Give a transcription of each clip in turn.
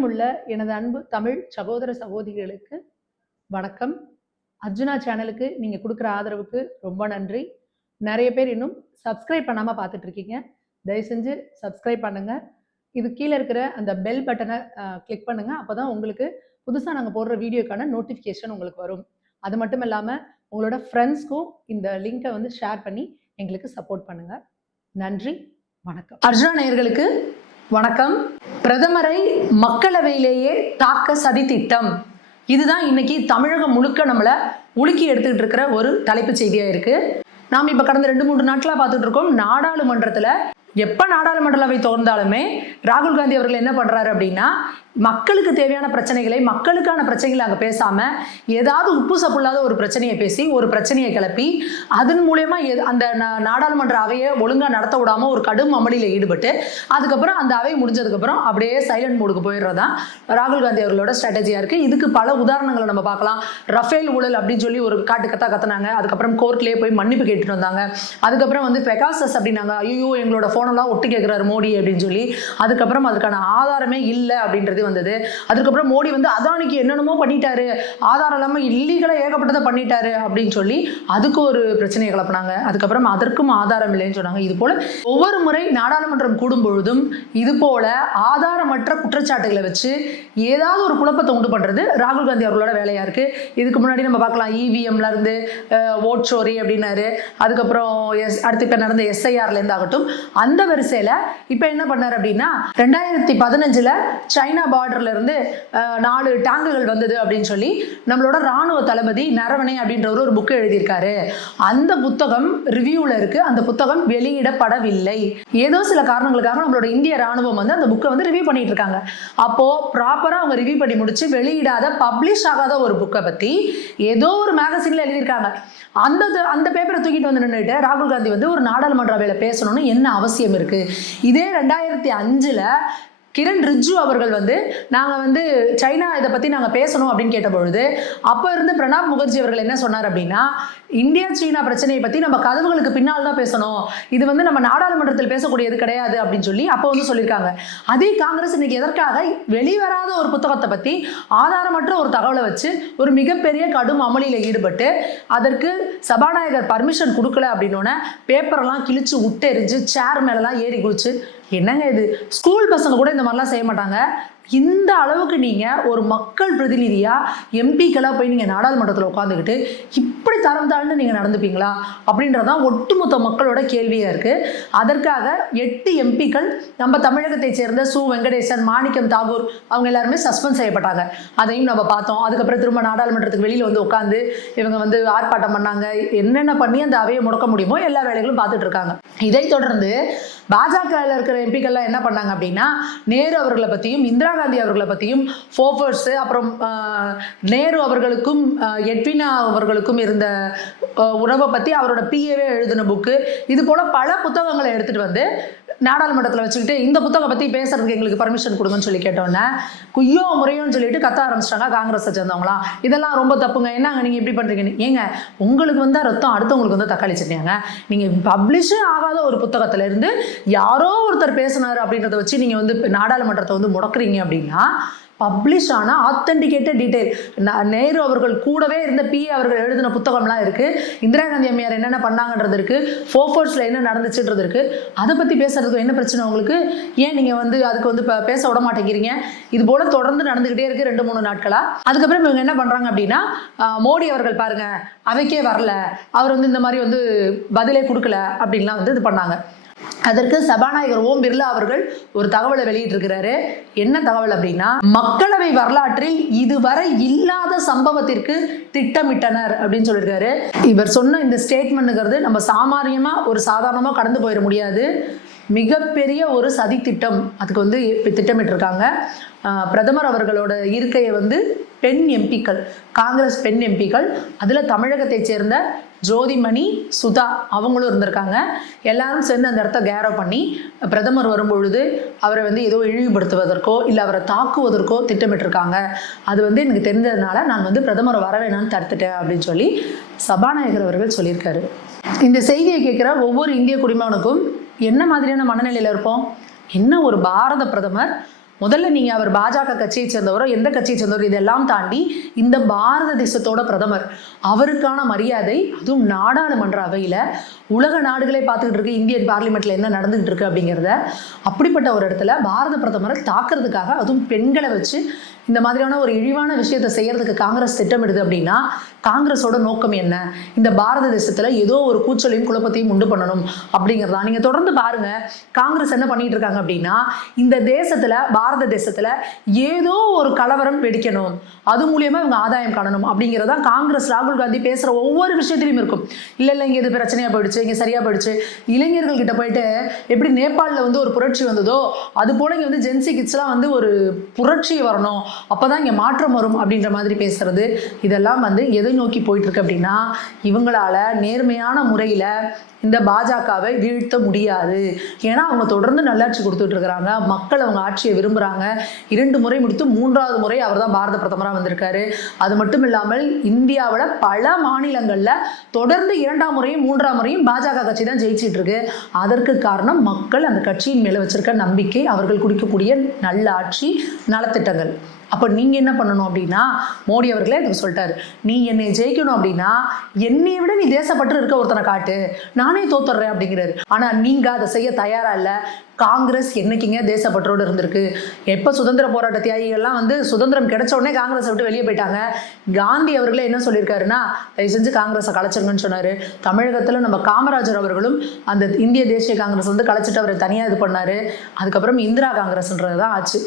உலகெங்கிலும் உள்ள எனது அன்பு தமிழ் சகோதர சகோதரிகளுக்கு வணக்கம். அர்ஜுனா சேனலுக்கு நீங்கள் கொடுக்குற ஆதரவுக்கு ரொம்ப நன்றி. நிறைய பேர் இன்னும் சப்ஸ்கிரைப் பண்ணாமல் பார்த்துட்டு இருக்கீங்க. தயவு செஞ்சு சப்ஸ்கிரைப் பண்ணுங்கள். இது கீழே இருக்கிற அந்த பெல் பட்டனை கிளிக் பண்ணுங்கள். அப்போ தான் உங்களுக்கு புதுசாக நாங்கள் போடுற வீடியோக்கான நோட்டிஃபிகேஷன் உங்களுக்கு வரும். அது மட்டும் இல்லாமல் உங்களோட ஃப்ரெண்ட்ஸ்க்கும் இந்த லிங்கை வந்து ஷேர் பண்ணி எங்களுக்கு சப்போர்ட் பண்ணுங்கள். நன்றி, வணக்கம். அர்ஜுனா நேயர்களுக்கு வணக்கம். பிரதமரை மக்களவையிலேயே தாக்க சதி திட்டம், இதுதான் இன்னைக்கு தமிழகம் முழுக்க நம்மளை உலுக்கி எடுத்துக்கிட்டு இருக்கிற ஒரு தலைப்பு செய்தியா இருக்கு. நாம் இப்ப கடந்த 2-3 நாட்களா பார்த்துட்டு இருக்கோம். நாடாளுமன்றத்துல எப்ப நாடாளுமன்றவை தோர்ந்தாலுமே ராகுல் காந்தி அவர்கள் என்ன பண்றாரு அப்படின்னா, மக்களுக்கு தேவையான பிரச்சனைகளை, மக்களுக்கான பிரச்சனைகளை அங்கே பேசாம ஏதாவது உப்பு சப்புள்ளாத ஒரு பிரச்சனையை பேசி ஒரு பிரச்சனையை கிளப்பி அதன் மூலயமா அந்த நாடாளுமன்ற அவையை ஒழுங்கா நடத்த விடாம ஒரு கடும் அமளியில ஈடுபட்டு அதுக்கப்புறம் அந்த அவை முடிஞ்சதுக்கப்புறம் அப்படியே சைலண்ட் மோடுக்கு போயிடுறதான் ராகுல் காந்தி அவர்களோட ஸ்ட்ராட்டஜியா இருக்கு. இதுக்கு பல உதாரணங்களை நம்ம பார்க்கலாம். ரஃபேல் ஊழல் அப்படின்னு சொல்லி ஒரு கத்துனாங்க. அதுக்கப்புறம் கோர்ட்லயே போய் மன்னிப்பு கேட்டுட்டு வந்தாங்க. அதுக்கப்புறம் வந்து பெகாசஸ் அப்படின்னாங்க, ஐயோ எங்களோட போனெல்லாம் ஒட்டு கேட்கிறாரு மோடி அப்படின்னு சொல்லி. அதுக்கப்புறம் அதுக்கான ஆதாரமே இல்லை அப்படின்றது வந்தது. அதுக்கப்புறம் மோடி வந்து அதானிக்கு என்னென்னமோ பண்ணிட்டாரு, ஆதாரம் இல்லாம இல்லீகலா ஏகப்பட்டதை பண்ணிட்டாரு அப்படின்னு சொல்லி அதுக்கு ஒரு பிரச்சனையை கிளப்பினாங்க. அதுக்கப்புறம் அதற்கும் ஆதாரம் இல்லைன்னு சொன்னாங்க. இது போல ஒவ்வொரு முறை நாடாளுமன்றம் கூடும் பொழுதும் இது போல ஆதாரமற்ற குற்றச்சாட்டுகளை வச்சு ஏதாவது ஒரு குழப்பத்தை உண்டு பண்றது ராகுல் காந்தி அவர்களோட வேலையா இருக்கு. இதுக்கு முன்னாடி நம்ம பார்க்கலாம், இவிஎம்ல இருந்து ஓட் சோரி அப்படின்னாரு. அதுக்கப்புறம் அடுத்து இப்ப நடந்த எஸ்ஐஆர்ல இருந்து ஆகட்டும், அந்த வரிசையில இப்ப என்ன பண்ணாரு அப்படின்னா, 2015 சைனா பார்டர்ல இருந்து 4 டேங்குகள் வந்தது அப்படின்னு சொல்லி நம்மளோட ராணுவ தளபதி நரவணே அப்படின்றவர் ஒரு புக் எழுதியிருக்காரு. அந்த புத்தகம் ரிவ்யூல இருக்கு. அந்த புத்தகம் வெளியிடப்படவில்லை. ஏதோ சில காரணங்களுக்காக நம்மளோட இந்திய ராணுவம் வந்து அந்த புக்கை வந்து ரிவ்யூ பண்ணிட்டு இருக்காங்க. அப்போ ப்ராப்பரா அவங்க ரிவ்யூ பண்ணி முடிச்சு வெளியிடாத, பப்ளிஷ் ஆகாத ஒரு புக்கை பத்தி ஏதோ ஒரு மேகசின்ல எழுதியிருக்காங்க. அந்த பேப்பரை தூக்கிட்டு வந்து நின்றுட்டு ராகுல் காந்தி வந்து ஒரு நாடாளுமன்ற அவையில பேசணும்னு என்ன அவசியம் இருக்கு? இதே 2005 கிரண் ரிஜ்ஜு அவர்கள் வந்து நாங்கள் வந்து சைனா இதை பற்றி நாங்கள் பேசணும் அப்படின்னு கேட்ட பொழுது அப்போ இருந்து பிரணாப் முகர்ஜி அவர்கள் என்ன சொன்னார் அப்படின்னா, இந்தியா சீனா பிரச்சனையை பற்றி நம்ம கதவுகளுக்கு பின்னால் தான் பேசணும், இது வந்து நம்ம நாடாளுமன்றத்தில் பேசக்கூடியது கிடையாது அப்படின்னு சொல்லி அப்போ வந்து சொல்லியிருக்காங்க. அதே காங்கிரஸ் இன்னைக்கு எதற்காக வெளிவராத ஒரு புத்தகத்தை பற்றி ஆதாரமற்ற ஒரு தகவலை வச்சு ஒரு மிகப்பெரிய கடும் அமளியில் ஈடுபட்டு அதற்கு சபாநாயகர் பர்மிஷன் கொடுக்கல அப்படின்னோடனே பேப்பரெல்லாம் கிழிச்சு விட்டெறிஞ்சு சேர் மேலெல்லாம் ஏறி குதிச்சு, என்னங்க இது, ஸ்கூல் பசங்க கூட இந்த மாதிரிலாம் செய்ய மாட்டாங்க. இந்த அளவுக்கு நீங்க ஒரு மக்கள் பிரதிநிதியா எம்பிக்களா போய் நீங்க நாடாளுமன்றத்தில் உட்காந்துக்கிட்டு இப்படி தரம் தாழ்ந்து நீங்க நடந்துப்பீங்களா அப்படின்றதான் ஒட்டுமொத்த மக்களோட கேள்வியா இருக்கு. அதற்காக 8 எம்பிக்கள் நம்ம தமிழகத்தை சேர்ந்த சு வெங்கடேசன், மாணிக்கம் தாகூர் அவங்க எல்லாருமே சஸ்பெண்ட் செய்யப்பட்டாங்க. அதையும் நம்ம பார்த்தோம். அதுக்கப்புறம் திரும்ப நாடாளுமன்றத்துக்கு வெளியில வந்து உட்காந்து இவங்க வந்து ஆர்ப்பாட்டம் பண்ணாங்க. என்னென்ன பண்ணி அந்த அவையை முடக்க முடியுமோ எல்லா வேலைகளும் பார்த்துட்டு இருக்காங்க. இதை தொடர்ந்து பாஜக இருக்கிற எம்பிக்கள்லாம் என்ன பண்ணாங்க அப்படின்னா, நேரு அவர்களை பற்றியும் இந்திரா காந்தி அவர்களை பற்றியும் ஃபோஃபர்ஸ், அப்புறம் நேரு அவர்களுக்கும் எட்வினா அவர்களுக்கும் இருந்த உறவை பற்றி அவரோட பிஏவே எழுதின புக்கு, இது போல பல புத்தகங்களை எடுத்துட்டு வந்து நாடாளுமன்றத்தில் வச்சுக்கிட்டு இந்த புத்தகம் பற்றி பேசுறதுக்கு எங்களுக்கு பர்மிஷன் கொடுங்கன்னு சொல்லி கேட்டோன்னே குய்யோ முறையோன்னு சொல்லிட்டு கத்த ஆரம்பிச்சிட்டாங்க காங்கிரஸை சேர்ந்தவங்களாம். இதெல்லாம் ரொம்ப தப்புங்க, என்னங்க நீங்கள் இப்படி பண்ணுறீங்கன்னு. ஏங்க, உங்களுக்கு வந்தால் ரத்தம், அடுத்தவங்களுக்கு வந்து தக்காளி சட்னியாங்க? நீங்கள் பப்ளிஷே ஆகாத ஒரு புத்தகத்துல இருந்து யாரோ ஒருத்தர் பேசினார் அப்படின்றத வச்சு நீங்கள் வந்து நாடாளுமன்றத்தை வந்து முடக்குறீங்க அப்படின்னா, பப்ளிஷ் ஆன ஆத்தென்டிகேட்டட் டீடைல், நேரு அவர்கள் கூடவே இருந்த பிஏ அவர்கள் எழுதின புத்தகம்லாம் இருக்கு, இந்திரா காந்தி அம்மையார் என்னென்ன பண்ணாங்கன்றது இருக்கு, ஃபோஃபோர்ஸ்ல என்ன நடந்துச்சுன்றது இருக்கு. அதை பத்தி பேசுறதுக்கு என்ன பிரச்சனை உங்களுக்கு? ஏன் நீங்க வந்து அதுக்கு வந்து பேச விட மாட்டேங்கிறீங்க? இது போல தொடர்ந்து நடந்துகிட்டே இருக்கு 2-3 நாட்களா. அதுக்கப்புறம் இவங்க என்ன பண்றாங்க அப்படின்னா, மோடி அவர்கள் பாருங்க அவைக்கே வரல, அவர் வந்து இந்த மாதிரி வந்து பதிலே கொடுக்கல அப்படின்லாம் வந்து இது பண்ணாங்க. அதற்கு சபாநாயகர் ஓம் பிர்லா அவர்கள் ஒரு தகவலை வெளியிட்டிருக்கிறாரு. என்ன தகவல் அப்படின்னா, மக்களவை வரலாற்றில் இதுவரை இல்லாத சம்பவத்திற்கு திட்டமிட்டனர் அப்படின்னு சொல்லியிருக்காரு. இவர் சொன்ன இந்த ஸ்டேட்மெண்ட்ங்கிறது நம்ம சாமானியமா ஒரு சாதாரணமா கடந்து போயிட முடியாது. மிகப்பெரிய ஒரு சதி திட்டம் அதுக்கு வந்து திட்டமிட்டிருக்காங்க. பிரதமர் அவர்களோட இருக்கையை வந்து பெண் எம்பிக்கள், காங்கிரஸ் பெண் எம்பிக்கள், அதில் தமிழகத்தை சேர்ந்த ஜோதிமணி, சுதா அவங்களும் இருந்திருக்காங்க. எல்லாரும் சேர்ந்து அந்த இடத்த கேரோ பண்ணி பிரதமர் வரும்பொழுது அவரை வந்து ஏதோ இழிவுபடுத்துவதற்கோ இல்லை அவரை தாக்குவதற்கோ திட்டமிட்டிருக்காங்க. அது வந்து எனக்கு தெரிஞ்சதுனால நான் வந்து பிரதமர் வர வேணான்னு தடுத்துட்டேன் அப்படின்னு சொல்லி சபாநாயகர் அவர்கள் சொல்லியிருக்காரு. இந்த செய்தியை கேட்குற ஒவ்வொரு இந்திய குடிமகனுக்கும் என்ன மாதிரியான மனநிலையில் இருப்போம்? என்ன ஒரு பாரத பிரதமர் முதல்ல நீங்கள் அவர் பாஜக கட்சியை சேர்ந்தவரோ எந்த கட்சியை சேர்ந்தவரோ இதெல்லாம் தாண்டி இந்த பாரத தேசத்தோட பிரதமர், அவருக்கான மரியாதை, அதுவும் நாடாளுமன்ற அவையில் உலக நாடுகளே பார்த்துக்கிட்டு இருக்கு இந்தியன் பார்லிமெண்ட்ல என்ன நடந்துகிட்டு இருக்கு அப்படிங்கிறத, அப்படிப்பட்ட ஒரு இடத்துல பாரத பிரதமரை தாக்குறதுக்காக, அதுவும் பெண்களை வச்சு இந்த மாதிரியான ஒரு இழிவான விஷயத்தை செய்யறதுக்கு காங்கிரஸ் திட்டமிடுது அப்படின்னா காங்கிரஸோட நோக்கம் என்ன? இந்த பாரத தேசத்துல ஏதோ ஒரு கூச்சலையும் குழப்பத்தையும் உண்டு பண்ணணும் அப்படிங்கிறதா. நீங்க தொடர்ந்து பாருங்க, காங்கிரஸ் என்ன பண்ணிட்டு இருக்காங்க அப்படின்னா, இந்த தேசத்துல பாரத தேசத்துல ஏதோ ஒரு கலவரம் வெடிக்கணும், அது மூலியமா இவங்க ஆதாயம் காணணும் அப்படிங்கிறதா காங்கிரஸ் ராகுல் காந்தி பேசுற ஒவ்வொரு விஷயத்திலையும் இருக்கும். இல்ல இங்க இது பிரச்சனையா போயிடுச்சு, இங்க சரியா போயிடுச்சு. இளைஞர்கள் கிட்ட போயிட்டு எப்படி நேபாளில் வந்து ஒரு புரட்சி வந்ததோ அது போல இங்க வந்து ஜென்சி கிட்ஸ்லாம் வந்து ஒரு புரட்சி வரணும், அப்பதான் இங்க மாற்றம் வரும் அப்படின்ற மாதிரி பேசுறது, இதெல்லாம் வந்து எதை நோக்கி போயிட்டு இருக்கு அப்படின்னா, இவங்களால நேர்மையான முறையில இந்த பாஜகவை வீழ்த்த முடியாது. ஏன்னா அவங்க தொடர்ந்து நல்லாட்சி கொடுத்துட்டு இருக்கிறாங்க, மக்கள் அவங்க ஆட்சியை விரும்புறாங்க. 2 முறை முடித்து 3வது முறை அவர் தான் பாரத பிரதமராக வந்திருக்காரு. அது மட்டும் இல்லாமல் இந்தியாவில் பல மாநிலங்கள்ல தொடர்ந்து 2ஆம் முறையும் 3ஆம் முறையும் பாஜக கட்சி தான் ஜெயிச்சிட்டு இருக்கு. அதற்கு காரணம் மக்கள் அந்த கட்சியின் மேல வச்சிருக்க நம்பிக்கை, அவர்கள் குடிக்கக்கூடிய நல்ல ஆட்சி, நலத்திட்டங்கள். அப்போ நீங்கள் என்ன பண்ணணும் அப்படின்னா, மோடி அவர்களே அதுக்கு சொல்லிட்டாரு, நீ என்னை ஜெயிக்கணும் அப்படின்னா என்னையை விட நீ தேசப்பற்று இருக்க ஒருத்தனை காட்டு, நானே தோத்துறேன் அப்படிங்கிறாரு. ஆனால் நீங்கள் அதை செய்ய தயாரா இல்லை. காங்கிரஸ் என்னைக்குங்க தேசப்பற்றோடு இருந்திருக்கு? எப்போ சுதந்திர போராட்ட தியாகிகள்லாம் வந்து சுதந்திரம் கிடைச்ச உடனே காங்கிரஸை விட்டு வெளியே போயிட்டாங்க. காந்தி அவர்களே என்ன சொல்லியிருக்காருன்னா, தயவு செஞ்சு காங்கிரஸை கலைச்சிருங்கன்னு சொன்னார். தமிழகத்தில் நம்ம காமராஜர் அவர்களும் அந்த இந்திய தேசிய காங்கிரஸ் வந்து கலைச்சிட்டு அவரை தனியாக இது பண்ணார். அதுக்கப்புறம் இந்திரா காங்கிரஸ்ன்றது தான் ஆச்சு.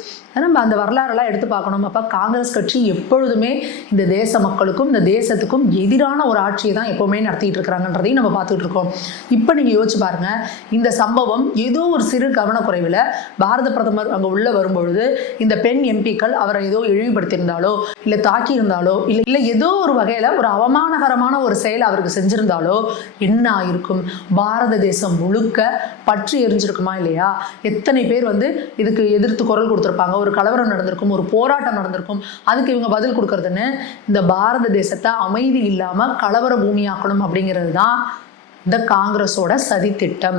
நம்ம அந்த வரலாறெல்லாம் எடுத்து பார்க்கணும். அப்போ காங்கிரஸ் கட்சி எப்பொழுதுமே இந்த தேச மக்களுக்கும் இந்த தேசத்துக்கும் எதிரான ஒரு ஆட்சியை தான் எப்போவுமே நடத்திட்டு இருக்கிறாங்கன்றதையும் நம்ம பார்த்துட்டு இருக்கோம். இப்போ நீங்கள் யோசிச்சு பாருங்க, இந்த சம்பவம் ஏதோ ஒரு சிறு கவனக்குறைவில் பாரத பிரதமர் அங்கே உள்ள வரும்பொழுது இந்த பெண் எம்பிக்கள் அவரை ஏதோ இழிவுபடுத்தியிருந்தாலோ இல்லை தாக்கியிருந்தாலோ இல்லை ஏதோ ஒரு வகையில் ஒரு அவமானகரமான ஒரு செயலை அவருக்கு செஞ்சிருந்தாலோ என்ன ஆயிருக்கும்? பாரத தேசம் முழுக்க பற்றி எரிஞ்சிருக்குமா இல்லையா? எத்தனை பேர் வந்து இதுக்கு எதிர்த்து குரல் கொடுத்துருப்பாங்க, ஒரு கலவரம் நடந்திருக்கும், ஒரு போராட்டம் நடந்திருக்கும், அதுக்கு இவங்க பதில் கொடுக்கறதுன்னு இந்த பாரத தேசத்தை அமைதி இல்லாமல் கலவர பூமியாக்கணும் அப்படிங்கிறது தான் இந்த காங்கிரஸோட சதி திட்டம்.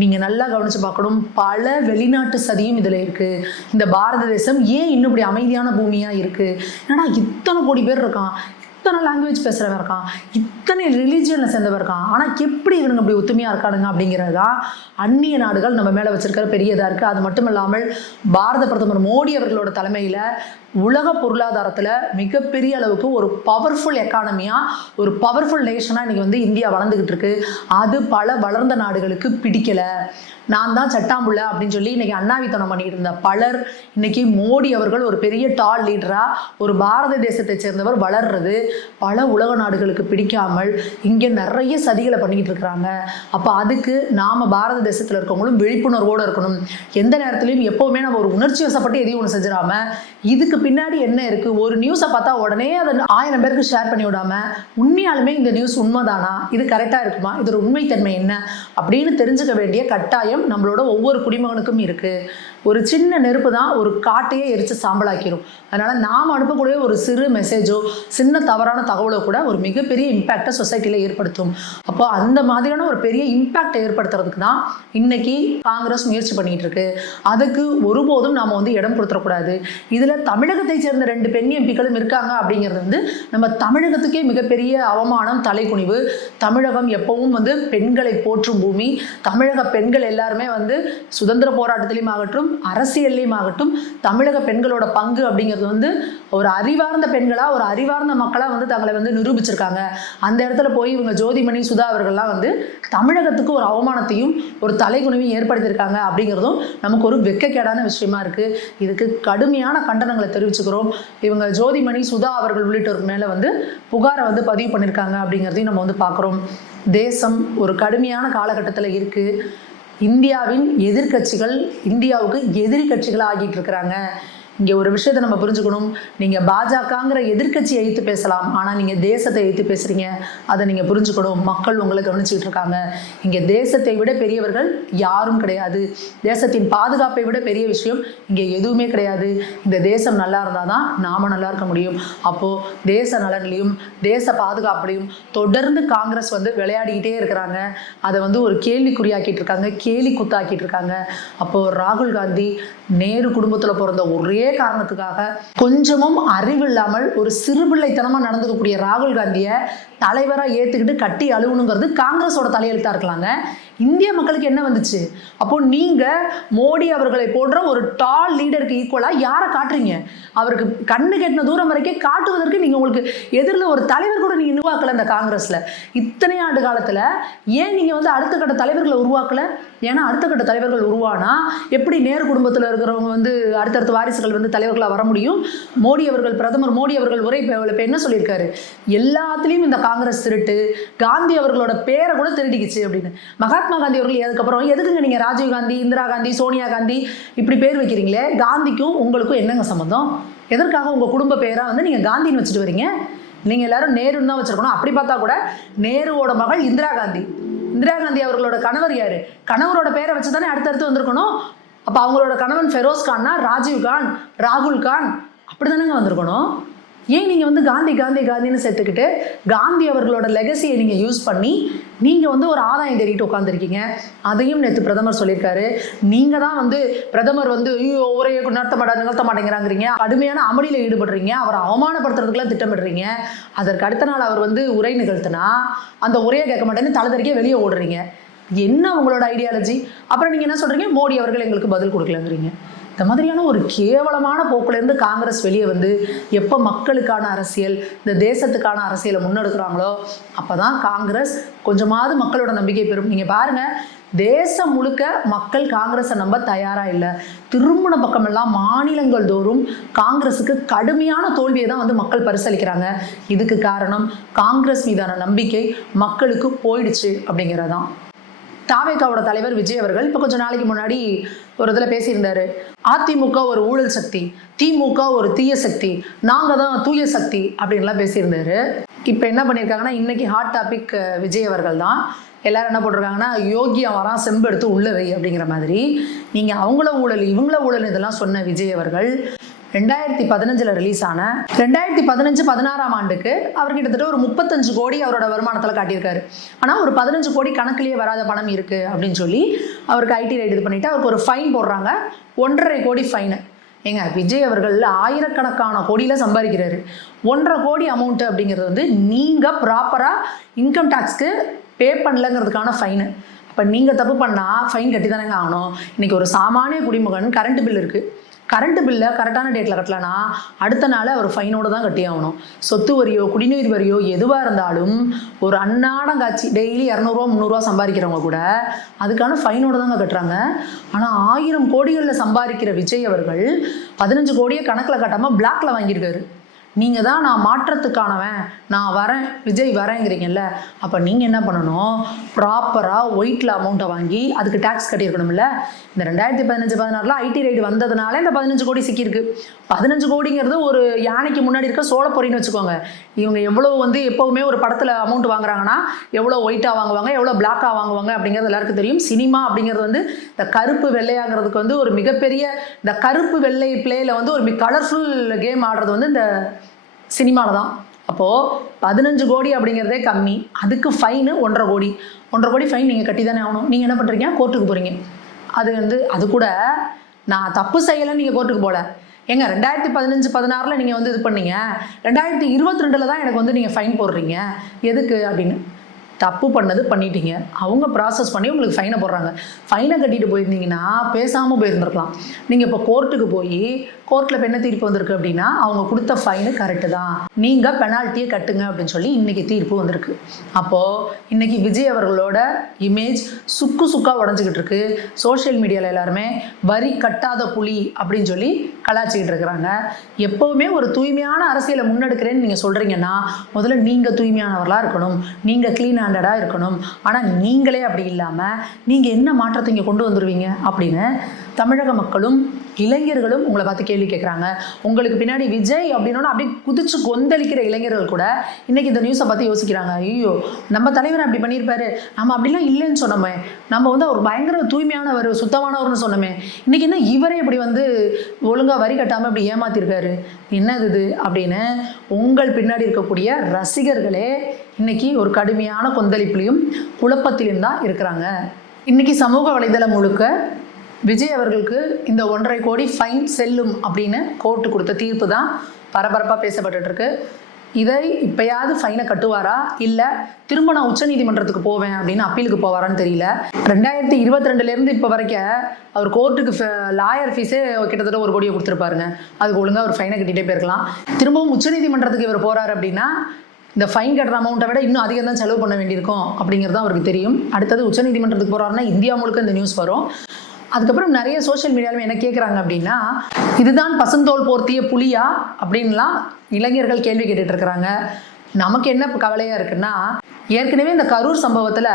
நீங்கள் நல்லா கவனித்து பார்க்கணும், பல வெளிநாட்டு சதியும் இதில் இருக்குது. இந்த பாரத தேசம் ஏன் இன்னும் இப்படி அமைதியான பூமியாக இருக்குது? ஏன்னா இத்தனை கோடி பேர் இருக்கான், இத்தனை லாங்குவேஜ் பேசுகிறவன் இருக்கான், இத்தனை ரிலீஜியனில் சேர்ந்தவன் இருக்கான், ஆனால் எப்படி இவனுங்க இப்படி ஒத்துமையாக இருக்கானுங்க அப்படிங்கிறது தான் அந்நிய நாடுகள் நம்ம மேலே வச்சிருக்கிற பெரியதாக இருக்குது. அது மட்டும் இல்லாமல் பாரத பிரதமர் மோடி அவர்களோட தலைமையில் உலக பொருளாதாரத்தில் மிகப்பெரிய அளவுக்கு ஒரு பவர்ஃபுல் எக்கானமியாக, ஒரு பவர்ஃபுல் நேஷனாக இன்றைக்கி வந்து இந்தியா வளர்ந்துக்கிட்டு இருக்கு. அது பல வளர்ந்த நாடுகளுக்கு பிடிக்கலை. நான் தான் சட்டாம்புள்ள அப்படின்னு சொல்லி இன்னைக்கு அண்ணாவித்தனம் பண்ணிட்டு இருந்த பலர் இன்னைக்கு மோடி அவர்கள் ஒரு பெரிய டால் லீடராக ஒரு பாரத தேசத்தை சேர்ந்தவர் வளர்றது பல உலக நாடுகளுக்கு பிடிக்காமல் இங்கே நிறைய சதிகளை பண்ணிக்கிட்டு இருக்கிறாங்க. அப்போ அதுக்கு நாம் பாரத தேசத்தில் இருக்கவங்களும் விழிப்புணர்வோடு இருக்கணும். எந்த நேரத்துலையும் எப்போவுமே நம்ம ஒரு உணர்ச்சி வசப்பட்டு எதையும் ஒன்று செஞ்சிடாம இதுக்கு பின்னாடி என்ன இருக்குது, ஒரு நியூஸை பார்த்தா உடனே அதை 1000 பேருக்கு ஷேர் பண்ணி விடாம உண்மையாலுமே இந்த நியூஸ் உண்மைதானா, இது கரெக்டாக இருக்குமா, இதோட உண்மைத்தன்மை என்ன அப்படின்னு தெரிஞ்சுக்க வேண்டிய கட்டாயம் நம்மளோட ஒவ்வொரு குடிமகனுக்கும் இருக்கு. ஒரு சின்ன நெருப்பு தான் ஒரு காட்டையே எரிச்சு சாம்பலாக்கிடும். அதனால நாம் அனுப்பக்கூடிய ஒரு சிறு மெசேஜோ சின்ன தவறான தகவலோ கூட ஒரு மிகப்பெரிய இம்பாக்டை சொசைட்டியில் ஏற்படுத்தும். அப்போ அந்த மாதிரியான ஒரு பெரிய இம்பாக்டை ஏற்படுத்துறதுக்கு தான் இன்னைக்கு காங்கிரஸ் முயற்சி பண்ணிட்டு இருக்கு. அதுக்கு ஒருபோதும் நாம் வந்து இடம் கொடுத்துடக்கூடாது. இதில் தமிழகத்தை சேர்ந்த 2 பெண் எம்பிக்களும் இருக்காங்க அப்படிங்கிறது வந்து நம்ம தமிழகத்துக்கே மிகப்பெரிய அவமானம், தலைக்குனிவு. தமிழகம் எப்பவும் வந்து பெண்களை போற்றும் பூமி. தமிழக பெண்கள் எல்லாருமே வந்து சுதந்திர போராட்டத்திலையும் ஆகட்டும் அரசியல்லையும் ஆகட்டும் தமிழக பெண்களோட பங்கு அப்படிங்கிறது வந்து ஒரு அறிவார்ந்த பெண்களா, ஒரு அறிவார்ந்த மக்களா வந்து தங்களை வந்து நிரூபிச்சிருக்காங்க. அந்த இடத்துல போய் இவங்க ஜோதிமணி, சுதா அவர்கள்லாம் வந்து தமிழகத்துக்கு ஒரு அவமானத்தையும் ஒரு தலைகுனிவையும் ஏற்படுத்தியிருக்காங்க அப்படிங்கிறதும் நமக்கு ஒரு வெட்கக்கேடான விஷயமா இருக்கு. இதுக்கு கடுமையான கண்டனங்களை தெரிவிச்சுக்கிறோம். இவங்க ஜோதிமணி, சுதா அவர்கள் உள்ளிட்டோருக்கு மேல வந்து புகாரை வந்து பதிவு பண்ணியிருக்காங்க அப்படிங்கிறதையும் நம்ம வந்து பார்க்குறோம். தேசம் ஒரு கடுமையான காலகட்டத்தில் இருக்குது. இந்தியாவின் எதிர்கட்சிகள் இந்தியாவுக்கு எதிரி கட்சிகளாக ஆகிட்டு இருக்கிறாங்க. இங்கே ஒரு விஷயத்தை நம்ம புரிஞ்சுக்கணும். நீங்கள் பாஜகங்கிற எதிர்க்கட்சியை எதிர்த்து பேசலாம், ஆனால் நீங்கள் தேசத்தை எதிர்த்து பேசுகிறீங்க. அதை நீங்கள் புரிஞ்சுக்கணும். மக்கள் உங்களை கவனிச்சுக்கிட்டு இருக்காங்க. இங்கே தேசத்தை விட பெரியவர்கள் யாரும் கிடையாது. தேசத்தின் பாதுகாப்பை விட பெரிய விஷயம் இங்கே எதுவுமே கிடையாது. இந்த தேசம் நல்லா இருந்தால் தான் நாம் நல்லா இருக்க முடியும். அப்போது தேச நலன்லையும் தேச பாதுகாப்புலையும் தொடர்ந்து காங்கிரஸ் விளையாடிக்கிட்டே இருக்கிறாங்க. அதை ஒரு கேள்விக்குறியாக்கிட்டு இருக்காங்க, கேலி குத்தாக்கிட்டு இருக்காங்க. அப்போது ராகுல் காந்தி நேரு குடும்பத்தில் பிறந்த ஒரே காரணத்துக்காக கொஞ்சமும் அறிவில்லாமல் ஒரு சிறுபிள்ளைத்தனமாக நடந்துக்கக்கூடிய ராகுல் காந்தியை தலைவராக ஏற்றுக்கிட்டு கட்டி அழுவணுங்கிறது காங்கிரஸோட தலையெழுத்தாக இருக்கலாங்க. இந்திய மக்களுக்கு என்ன வந்துச்சு? அப்போ நீங்கள் மோடி அவர்களை போன்ற ஒரு டால் லீடருக்கு ஈக்குவலாக யாரை காட்டுறீங்க? அவருக்கு கண்ணு கெட்டின தூரம் வரைக்கும் காட்டுவதற்கு நீங்கள் உங்களுக்கு எதிரில் ஒரு தலைவர் கூட நீங்கள் உருவாக்கலை. இந்த காங்கிரஸில் இத்தனை ஆண்டு காலத்தில் ஏன் நீங்கள் அடுத்த கட்ட தலைவர்களை உருவாக்கலை? ஏன்னா அடுத்த கட்ட தலைவர்கள் உருவானா எப்படி நேரு குடும்பத்தில் இருக்கிறவங்க அடுத்தடுத்த வாரிசுகள் தலைவர்களாக வர முடியும்? மோடி அவர்கள், பிரதமர் மோடி அவர்கள் உரை இப்போ என்ன சொல்லியிருக்காரு? எல்லாத்துலேயும் இந்த காங்கிரஸ் திருட்டு, காந்தி அவர்களோட பேரை கூட திருடிக்குச்சு அப்படின்னு. மகாத்மா காந்தி அவர்கள் அதுக்கப்புறம் எதுக்குங்க நீங்கள் ராஜீவ் காந்தி, இந்திரா காந்தி, சோனியா காந்தி இப்படி பேர் வைக்கிறீங்களே? காந்திக்கும் உங்களுக்கும் என்னங்க சம்மந்தம்? எதற்காக உங்கள் குடும்ப பேராக நீங்கள் காந்தின்னு வச்சுட்டு வரீங்க? நீங்கள் எல்லாரும் நேருன்னு தான் வச்சுருக்கணும். அப்படி பார்த்தா கூட நேருவோட மகள் இந்திரா காந்தி, இந்திரா காந்தி அவர்களோட கணவர் யாரு? கணவரோட பேரை வச்சு தானே அடுத்தடுத்து வந்திருக்கணும். அப்போ அவங்களோட கணவன் ஃபெரோஸ் கான்னா ராஜீவ் கான், ராகுல் கான் அப்படி தானேங்க வந்திருக்கணும். ஏன் நீங்கள் காந்தி காந்தி காந்தின்னு சேர்த்துக்கிட்டு காந்தி அவர்களோட லெகசியை நீங்கள் யூஸ் பண்ணி நீங்கள் ஒரு ஆதாயம் தேடிட்டு உட்காந்துருக்கீங்க? அதையும் நேற்று பிரதமர் சொல்லியிருக்காரு. நீங்கள் தான் பிரதமர் ஒரே நிறுத்த மாட்டேங்கிறாங்கிறீங்க, கடுமையான அமளியில் ஈடுபடுறீங்க, அவரை அவமானப்படுத்துறதுக்குலாம் திட்டமிடுறீங்க. அதற்கு அடுத்த நாள் அவர் உரை நிகழ்த்தினா அந்த உரையை கேட்க மாட்டேன்னு தலைதறிக்க வெளியே ஓடுறீங்க. என்ன உங்களோட ஐடியாலஜி? அப்புறம் நீங்கள் என்ன சொல்கிறீங்க? மோடி அவர்கள் எங்களுக்கு பதில் கொடுக்கலங்கிறீங்க. இந்த மாதிரியான ஒரு கேவலமான போக்குலேருந்து காங்கிரஸ் வெளியே எப்போ மக்களுக்கான அரசியல், இந்த தேசத்துக்கான அரசியலை முன்னெடுக்கிறாங்களோ அப்போ தான் காங்கிரஸ் கொஞ்சமாவது மக்களோட நம்பிக்கை பெறும். நீங்கள் பாருங்கள், தேசம் முழுக்க மக்கள் காங்கிரஸை நம்ப தயாராக இல்லை. திருமண பக்கமெல்லாம் மாநிலங்கள் தோறும் காங்கிரஸுக்கு கடுமையான தோல்வியை தான் மக்கள் பரிசளிக்கிறாங்க. இதுக்கு காரணம் காங்கிரஸ் மீதான நம்பிக்கை மக்களுக்கு போயிடுச்சு அப்படிங்கிறதான். தாவேகாவோட தலைவர் விஜய் அவர்கள் இப்போ கொஞ்சம் நாளைக்கு முன்னாடி ஒரு இதில் பேசியிருந்தாரு. அதிமுக ஒரு ஊழல் சக்தி, திமுக ஒரு தீய சக்தி, நாங்கள் தான் தூய சக்தி அப்படின்லாம் பேசியிருந்தாரு. இப்போ என்ன பண்ணியிருக்காங்கன்னா, இன்னைக்கு ஹாட் டாபிக் விஜய் அவர்கள் தான். எல்லாரும் என்ன போட்டிருக்காங்கன்னா, யோகியா வரான் செம்பு எடுத்து உள்ள வை அப்படிங்கிற மாதிரி. நீங்கள் அவங்கள ஊழல் இவங்கள ஊழல் இதெல்லாம் சொன்ன விஜய் அவர்கள் 2015 ரிலீஸ் ஆன 2015-16 ஆண்டுக்கு அவர் கிட்டத்தட்ட ஒரு 35 கோடி அவரோட வருமானத்தில் காட்டியிருக்காரு. ஆனால் ஒரு 15 கோடி கணக்கிலேயே வராத பணம் இருக்குது அப்படின்னு சொல்லி அவருக்கு ஐடி ரைட் இது பண்ணிவிட்டு அவருக்கு ஒரு ஃபைன் போடுறாங்க. 1.5 கோடி ஃபைனு. ஏங்க, விஜய் அவர்கள் ஆயிரக்கணக்கான கோடியில் சம்பாதிக்கிறாரு. 1.5 கோடி அமௌண்ட்டு அப்படிங்கிறது நீங்கள் ப்ராப்பராக இன்கம் டேக்ஸ்க்கு பே பண்ணலங்கிறதுக்கான ஃபைனு. இப்போ நீங்கள் தப்பு பண்ணால் ஃபைன் கட்டி தானேங்க ஆகணும். இன்றைக்கி ஒரு சாமானிய குடிமகன் கரண்ட் பில் இருக்குது, கரண்ட் பில்லை கரெக்டான டேட்டில் கட்டலைன்னா அடுத்த நாள் அவர் ஃபைனோடு தான் கட்டி ஆகணும். சொத்து வரியோ குடிநீர் வரியோ எதுவாக இருந்தாலும் ஒரு அன்னாடம் காட்சி டெய்லி 200 300 சம்பாதிக்கிறவங்க கூட அதுக்கான ஃபைனோடு தாங்க கட்டுறாங்க. ஆனால் 1000 கோடிகளில் சம்பாதிக்கிற விஜய் அவர்கள் 15 கோடியை கணக்கில் கட்டாமல் பிளாக்ல வாங்கியிருக்காரு. நீங்கள் தான் நான் மாற்றத்துக்கானவன், நான் வரேன், விஜய் வரேங்கிறீங்கல்ல, அப்போ நீங்கள் என்ன பண்ணணும்? ப்ராப்பராக ஒயிட்டில் அமௌண்ட்டை வாங்கி அதுக்கு டேக்ஸ் கட்டியிருக்கணும்ல. இந்த 2015-16 ஐடி ரைடு வந்ததுனால இந்த 15 கோடி சிக்கியிருக்கு. 15 கோடிங்கிறது ஒரு யானைக்கு முன்னாடி இருக்க சோளப்பொறின்னு வச்சுக்கோங்க. இவங்க எவ்வளோ எப்போவுமே ஒரு படத்தில் அமௌண்ட் வாங்குறாங்கன்னா எவ்வளோ ஒயிட்டாக வாங்குவாங்க, எவ்வளோ பிளாக்காக வாங்குவாங்க அப்படிங்கிறது எல்லாருக்கும் தெரியும். சினிமா அப்படிங்கிறது இந்த கருப்பு வெள்ளையாகிறதுக்கு ஒரு மிகப்பெரிய, இந்த கருப்பு வெள்ளை பிளேயில் ஒரு கலர்ஃபுல் கேம் ஆடுறது இந்த சினிமாவில் தான். அப்போது 15 கோடி அப்படிங்கிறதே கம்மி, அதுக்கு ஃபைனு 1.5 கோடி. 1.5 கோடி ஃபைன் நீங்கள் கட்டி தானே ஆகணும். நீங்கள் என்ன பண்ணுறீங்க? கோர்ட்டுக்கு போகிறீங்க. அது கூட நான் தப்பு செய்யலைன்னு நீங்கள் கோர்ட்டுக்கு போகல. ஏங்க, 2015-16 நீங்கள் இது பண்ணீங்க, 2022 தான் எனக்கு நீங்கள் ஃபைன் போடுறீங்க. எதுக்கு அப்படின்னு? தப்பு பண்ணது பண்ணிட்டீங்க, அவங்க ப்ராசஸ் பண்ணி உங்களுக்கு ஃபைனை போடுறாங்க. ஃபைனை கட்டிட்டு போயிருந்தீங்கன்னா பேசாமல் போயிருந்துருக்கலாம். நீங்கள் இப்போ கோர்ட்டுக்கு போய் கோர்ட்டில் இப்போ என்ன தீர்ப்பு வந்திருக்கு அப்படின்னா, அவங்க கொடுத்த ஃபைனு கரெக்டு தான், நீங்கள் பெனால்ட்டியை கட்டுங்க அப்படின்னு சொல்லி இன்றைக்கி தீர்ப்பு வந்திருக்கு. அப்போது இன்றைக்கி விஜய் அவர்களோட இமேஜ் சுக்காக உடஞ்சிக்கிட்டு இருக்கு. சோஷியல் மீடியாவில் எல்லாருமே வரி கட்டாத புலி அப்படின்னு சொல்லி கலாச்சிக்கிட்டு இருக்கிறாங்க. எப்போவுமே ஒரு தூய்மையான அரசியலை முன்னெடுக்கிறேன்னு நீங்கள் சொல்கிறீங்கன்னா முதல்ல நீங்கள் தூய்மையானவர்களாக இருக்கணும், நீங்கள் க்ளீன் ஹேண்டடாக இருக்கணும். ஆனால் நீங்களே அப்படி இல்லாமல் நீங்கள் என்ன மாற்றத்தை இங்கே கொண்டு வந்துடுவீங்க அப்படின்னு தமிழக மக்களும் இளைஞர்களும் உங்களை பார்த்து கேள்வி கேட்குறாங்க. உங்களுக்கு பின்னாடி விஜய் அப்படின்னா அப்படியே குதிச்சு கொந்தளிக்கிற இளைஞர்கள் கூட இன்னைக்கு இந்த நியூஸை பார்த்து யோசிக்கிறாங்க. ஐயோ, நம்ம தலைவர் அப்படி பண்ணியிருப்பாரு, நம்ம அப்படிலாம் இல்லைன்னு சொன்னோமே, நம்ம அவர் பயங்கர தூய்மையானவர், சுத்தமானவர்னு சொன்னோமே, இன்னைக்கு என்ன இவரே இப்படி ஒழுங்காக வரி கட்டாமல் இப்படி ஏமாத்திருக்காரு, என்னது இது அப்படின்னு உங்கள் பின்னாடி இருக்கக்கூடிய ரசிகர்களே இன்னைக்கு ஒரு கடுமையான கொந்தளிப்புலையும் குழப்பத்திலும் தான் இருக்கிறாங்க. இன்னைக்கு சமூக வலைதளம் முழுக்க விஜய் அவர்களுக்கு இந்த 1.5 கோடி ஃபைன் செல்லும் அப்படின்னு கோர்ட்டு கொடுத்த தீர்ப்பு தான் பரபரப்பாக பேசப்பட்டு இருக்கு. இதை இப்பயாவது ஃபைனை கட்டுவாரா, இல்லை திரும்ப நான் உச்சநீதிமன்றத்துக்கு போவேன் அப்படின்னு அப்பீலுக்கு போவாரான்னு தெரியல. 2022 இப்போ வரைக்கும் அவர் கோர்ட்டுக்கு லாயர் ஃபீஸே கிட்டத்தட்ட 1 கோடியை கொடுத்துருப்பாருங்க. அதுக்கு ஒழுங்காக ஒரு ஃபைனை கட்டிகிட்டே போயிருக்கலாம். திரும்பவும் உச்சநீதிமன்றத்துக்கு இவர் போகிறாரு அப்படின்னா இந்த ஃபைன் கட்டுற அமௌண்ட்டை விட இன்னும் அதிகம் தான் செலவு பண்ண வேண்டியிருக்கும் அப்படிங்கிறது அவருக்கு தெரியும். அடுத்தது உச்சநீதிமன்றத்துக்கு போகிறாருன்னா இந்தியா முழுக்க இந்த நியூஸ் வரும். அதுக்கப்புறம் நிறைய சோஷியல் மீடியாவில் என்ன கேட்குறாங்க அப்படின்னா, இதுதான் பசுந்தோல் போர்த்திய புலியா அப்படின்லாம் இளைஞர்கள் கேள்வி கேட்டுட்டு இருக்கிறாங்க. நமக்கு என்ன கவலையாக இருக்குன்னா, ஏற்கனவே இந்த கரூர் சம்பவத்தில்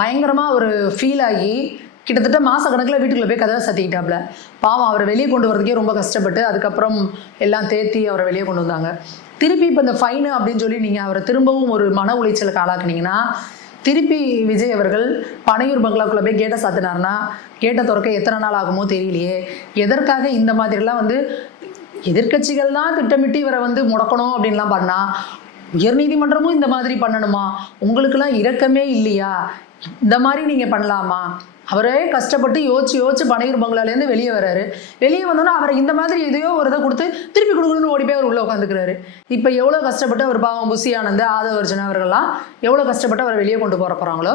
பயங்கரமாக ஒரு ஃபீல் ஆகி கிட்டத்தட்ட மாதக்கணக்கில் வீட்டுக்குள்ளே போய் கதவை சத்திக்கிட்டாப்புல. பாவம், அவரை வெளியே கொண்டு வரதுக்கே ரொம்ப கஷ்டப்பட்டு அதுக்கப்புறம் எல்லாம் தேத்தி அவரை வெளியே கொண்டு வந்தாங்க. திருப்பி இப்போ இந்த ஃபைனு அப்படின்னு சொல்லி நீங்கள் அவரை திரும்பவும் ஒரு மன உளைச்சலுக்கு ஆளாக்குனீங்கன்னா, திருப்பி விஜய் அவர்கள் பனையூர் பங்களாக்குள்ளே போய் கேட்டை சாத்தினார்னா கேட்டை திறக்க எத்தனை நாள் ஆகுமோ தெரியலையே. எதற்காக இந்த மாதிரிலாம் எதிர்கட்சிகள் தான் திட்டமிட்டு இவரை முடக்கணும் அப்படின்லாம் பண்ணா, உயர்நீதிமன்றமும் இந்த மாதிரி பண்ணணுமா? உங்களுக்கெல்லாம் இரக்கமே இல்லையா? இந்த மாதிரி நீங்கள் பண்ணலாமா? அவரே கஷ்டப்பட்டு யோசிச்சு பனையூர் பங்களாலேருந்து வெளியே வர்றாரு. வெளியே வந்தோன்னா அவரை இந்த மாதிரி எதையோ ஒரு இதை கொடுத்து திருப்பி கொடுக்கணும்னு ஓடி போய் அவர் உள்ளே உட்காந்துக்கிறாரு. இப்போ எவ்வளோ கஷ்டப்பட்டு அவர் பாவம் புஷி ஆனந்த், ஆதவ அர்ஜுனா அவர்கள்லாம் எவ்வளோ கஷ்டப்பட்டு அவரை வெளியே கொண்டு போகிறாங்களோ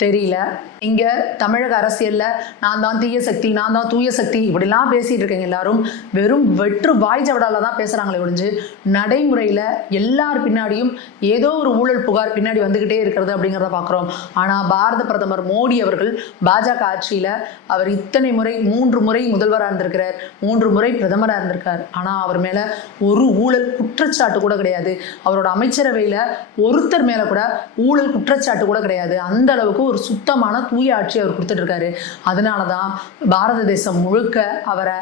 தெரியல. இங்கே தமிழக அரசியலில் நான் தான் தீய சக்தி, நான் தான் தூய சக்தி இப்படிலாம் பேசிகிட்டு இருக்கேங்க. எல்லாரும் வெறும் வெற்று வாய் ஜவடால தான் பேசுகிறாங்களே ஒழிஞ்சு நடைமுறையில் எல்லார் பின்னாடியும் ஏதோ ஒரு ஊழல் புகார் பின்னாடி வந்துக்கிட்டே இருக்கிறது அப்படிங்கிறத பார்க்குறோம். ஆனால் பாரத பிரதமர் மோடி அவர்கள் பாஜக ஆட்சியில் அவர் இத்தனை முறை 3 முறை முதல்வராக இருந்திருக்கிறார், 3 முறை பிரதமராக இருந்திருக்கார். ஆனால் அவர் மேலே ஒரு ஊழல் குற்றச்சாட்டு கூட கிடையாது. அவரோட அமைச்சரவையில் ஒருத்தர் மேலே கூட ஊழல் குற்றச்சாட்டு கூட கிடையாது. அந்த அளவுக்கு ஒரு சுத்தமான தூய ஆட்சி அவர் கொடுத்துட்டு இருக்காரு. அதனால தான் பாரத தேசம் முழுக்க அவரை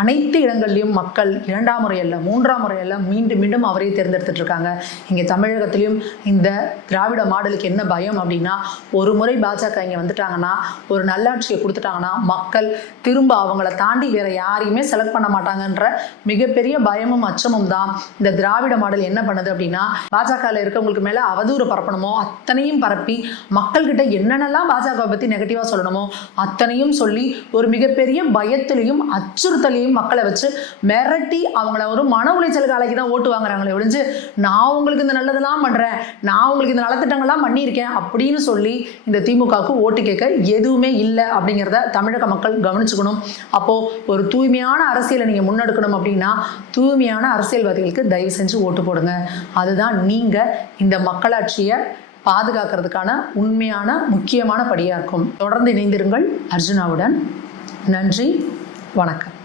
அனைத்து இடங்கள்லையும் மக்கள் 2ஆம் முறை அல்ல 3ஆம் முறை அல்ல மீண்டும் மீண்டும் அவரையே தேர்ந்தெடுத்துட்டு இருக்காங்க. இங்கே தமிழகத்திலையும் இந்த திராவிட மாடலுக்கு என்ன பயம் அப்படின்னா, ஒரு முறை பாஜக இங்கே வந்துட்டாங்கன்னா, ஒரு நல்லாட்சியை கொடுத்துட்டாங்கன்னா மக்கள் திரும்ப அவங்கள தாண்டி வேற யாரையுமே செலக்ட் பண்ண மாட்டாங்கன்ற மிகப்பெரிய பயமும் அச்சமும் தான் இந்த திராவிட மாடல் என்ன பண்ணுது அப்படின்னா, பாஜகவில் இருக்கவங்களுக்கு மேலே அவதூறு பரப்பணுமோ அத்தனையும் பரப்பி மக்கள்கிட்ட என்னென்னலாம் பாஜக பற்றி நெகட்டிவாக சொல்லணுமோ அத்தனையும் சொல்லி ஒரு மிகப்பெரிய பயத்திலையும் அச்சுறுத்தலையும் மக்களை வச்சு மிரட்டி அவங்கள ஒரு மன உளைச்சலுக்கு ஆளாக்கி தான் ஓட்டு வாங்குறாங்களே ஒழிஞ்சு, நான் உங்களுக்கு இந்த நல்லதெல்லாம் பண்ணுறேன், நான் உங்களுக்கு இந்த நலத்திட்டங்கள்லாம் பண்ணியிருக்கேன் அப்படின்னு சொல்லி இந்த திமுகவுக்கு ஓட்டு கேட்க எதுவுமே இல்லை அப்படிங்கிறத தமிழக மக்கள் கவனிச்சுக்கணும். அப்போது ஒரு தூய்மையான அரசியலை நீங்கள் முன்னெடுக்கணும் அப்படின்னா தூய்மையான அரசியல்வாதிகளுக்கு தயவு செஞ்சு ஓட்டு போடுங்க. அதுதான் நீங்கள் இந்த மக்களாட்சியை பாதுகாக்கிறதுக்கான உண்மையான முக்கியமான படியாக இருக்கும். தொடர்ந்து இணைந்திருங்கள் அர்ஜுனாவுடன். நன்றி, வணக்கம்.